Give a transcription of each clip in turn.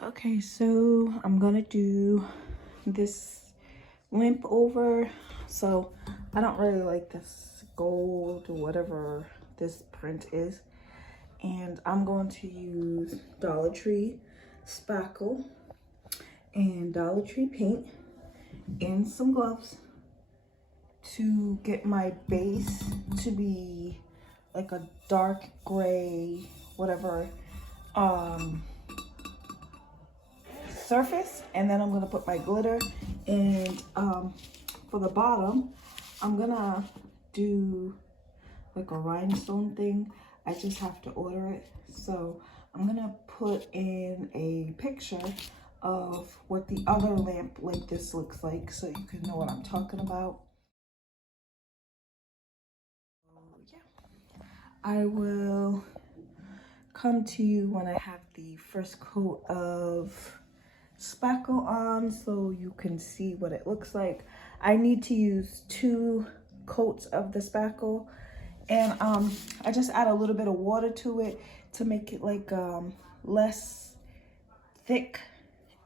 Okay, so I'm gonna do this lamp over. So I don't really like this gold or whatever this print is. And I'm going to use Dollar Tree spackle and Dollar Tree paint and some gloves to get my base to be like a dark gray, whatever, surface. And then I'm gonna put my glitter, and for the bottom I'm gonna do like a rhinestone thing. I just have to order it. So I'm gonna put in a picture of what the other lamp like this looks like so you can know what I'm talking about. Yeah, I will come to you when I have the first coat of spackle on so you can see what it looks like. I need to use 2 coats of the spackle, and I just add a little bit of water to it to make it like less thick,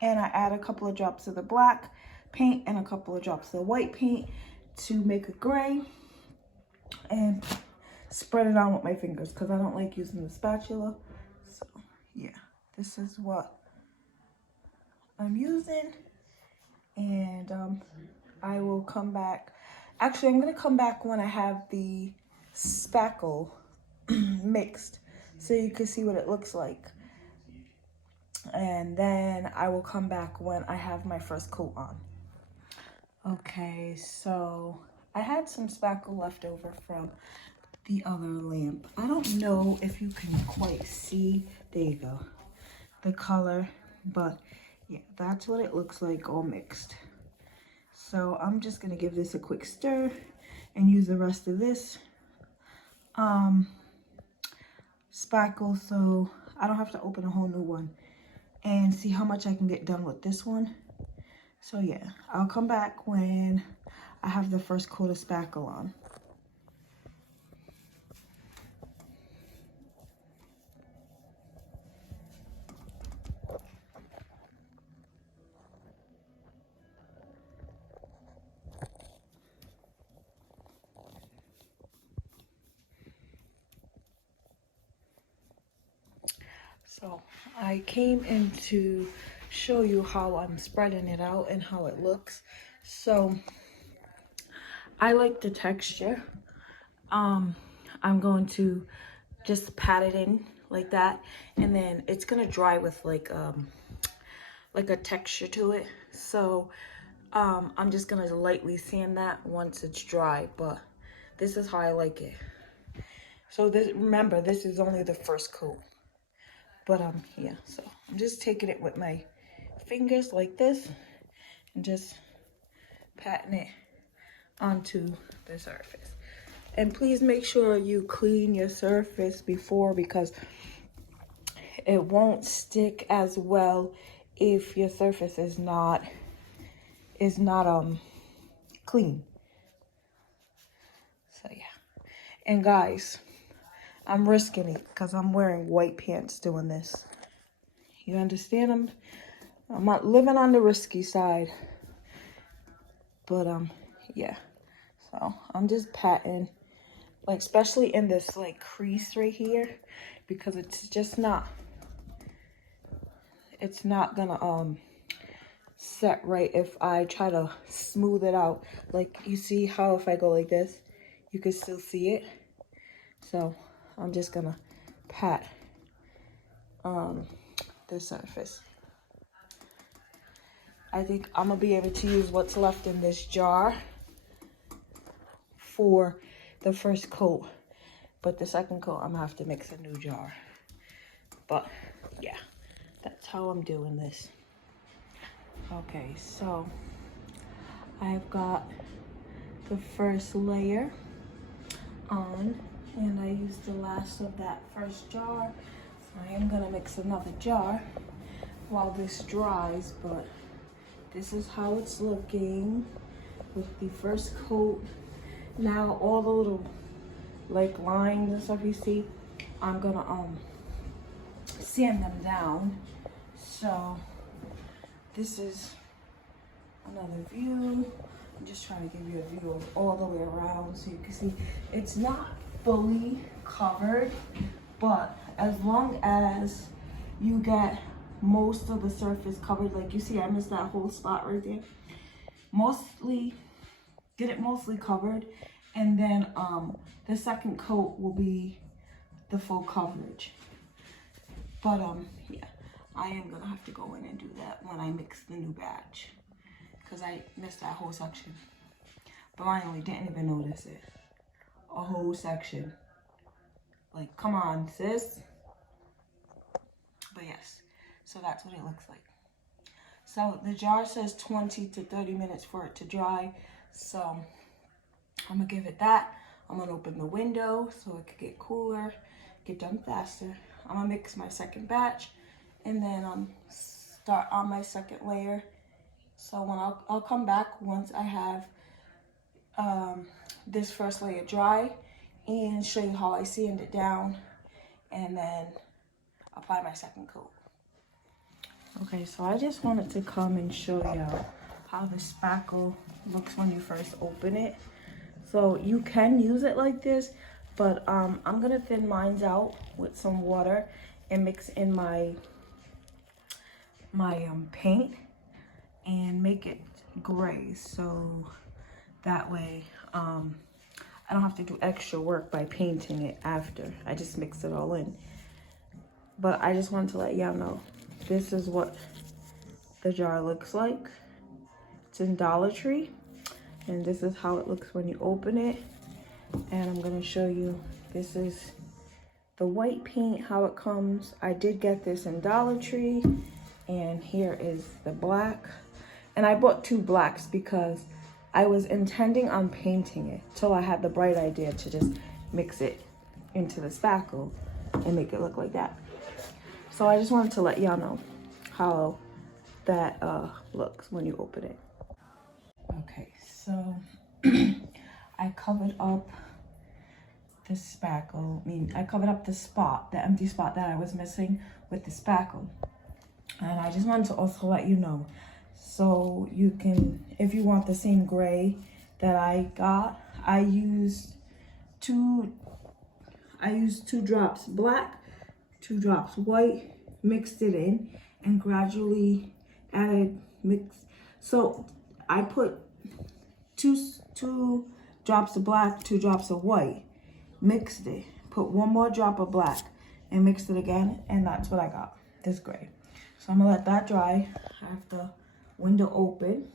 and I add a couple of drops of the black paint and a couple of drops of the white paint to make a gray, and spread it on with my fingers because I don't like using the spatula. So yeah, this is what I'm using, and I will come back. Actually, I'm gonna come back when I have the spackle mixed so you can see what it looks like. And then I will come back when I have my first coat on. Okay, so I had some spackle left over from the other lamp. I don't know if you can quite see, there you go, the color, but yeah, that's what it looks like all mixed. So I'm just gonna give this a quick stir and use the rest of this spackle so I don't have to open a whole new one, and see how much I can get done with this one. So yeah, I'll come back when I have the first coat of spackle on. So I came in to show you how I'm spreading it out and how it looks. So I like the texture. I'm going to just pat it in like that, and then it's gonna dry with like a texture to it. So I'm just gonna lightly sand that once it's dry, but this is how I like it. So this, remember, this is only the first coat. But yeah, so I'm just taking it with my fingers like this and just patting it onto the surface. And please make sure you clean your surface before, because it won't stick as well if your surface is not clean. So yeah. And guys, I'm risking it because I'm wearing white pants doing this. You understand? I'm not living on the risky side. But yeah. So I'm just patting, like especially in this like crease right here, because it's just not, it's not gonna set right if I try to smooth it out. Like you see how if I go like this, you can still see it. So I'm just gonna pat the surface. I think I'm gonna be able to use what's left in this jar for the first coat, but the second coat I'm gonna have to mix a new jar. But yeah, that's how I'm doing this. Okay, so I've got the first layer on, and I used the last of that first jar. I am gonna mix another jar while this dries, but this is how it's looking with the first coat. Now all the little like lines and stuff you see, I'm gonna sand them down So this is another view. I'm just trying to give you a view of all the way around so you can see it's not fully covered, but as long as you get most of the surface covered, like you see I missed that whole spot right there, get it mostly covered, and then the second coat will be the full coverage. But yeah, I am gonna have to go in and do that when I mix the new batch, because I missed that whole section. Blindly didn't even notice it. A whole section. Like, come on, sis. But yes, so that's what it looks like. So the jar says 20 to 30 minutes for it to dry. So I'm gonna give it that. I'm gonna open the window so it could get cooler, get done faster. I'm gonna mix my second batch and then start on my second layer. So when I'll come back once I have this first layer dry and show you how I sand it down and then apply my second coat. Okay, so I just wanted to come and show you how the spackle looks when you first open it. So you can use it like this, but I'm gonna thin mine out with some water and mix in my paint and make it gray, so that way I don't have to do extra work by painting it after. I just mix it all in. But I just wanted to let y'all know this is what the jar looks like. It's in Dollar Tree, and this is how it looks when you open it. And I'm gonna show you, this is the white paint, how it comes. I did get this in Dollar Tree, and here is the black. And I bought 2 blacks because I was intending on painting it till I had the bright idea to just mix it into the spackle and make it look like that. So I just wanted to let y'all know how that looks when you open it. Okay, so I covered up the spackle. I covered up the spot, the empty spot that I was missing with the spackle. And I just wanted to also let you know, so you can, if you want the same gray that I got, I used 2 drops black, 2 drops white, mixed it in, and gradually added So I put two drops of black, 2 drops of white, mixed it, put 1 more drop of black, and mixed it again, and that's what I got, this gray. So I'm gonna let that dry. I have the window open,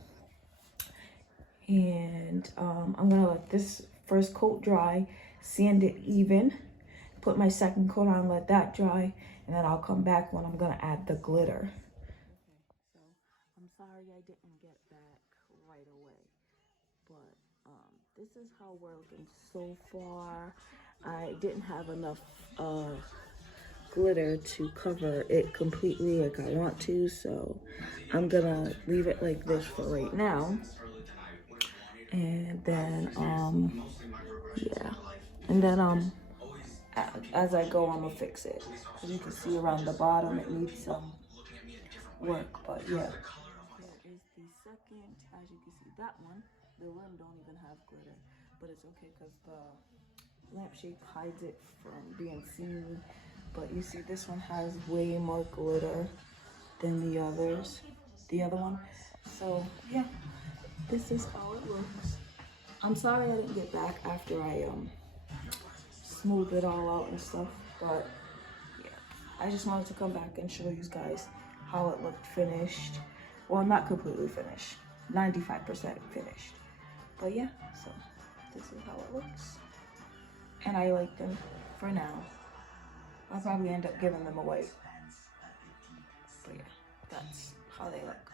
and I'm gonna let this first coat dry, sand it even, put my second coat on, let that dry, and then I'll come back when I'm gonna add the glitter. Okay, so I'm sorry I didn't get back right away, but this is how we're looking so far. I didn't have enough glitter to cover it completely like I want to, so I'm gonna leave it like this for right now. And then yeah, and then as I go, I'm gonna fix it. As you can see around the bottom, it needs some work, but yeah. Here is the second. As you can see, that one, the rim don't even have glitter, but it's okay because the lampshade hides it from being seen. But you see, this one has way more glitter than the others, the other one. So yeah, this is how it looks. I'm sorry I didn't get back after I smoothed it all out and stuff, but yeah, I just wanted to come back and show you guys how it looked finished. Well, not completely finished, 95% finished. But yeah, so this is how it looks. And I like them for now. I'll probably end up giving them away. But yeah, that's how they look.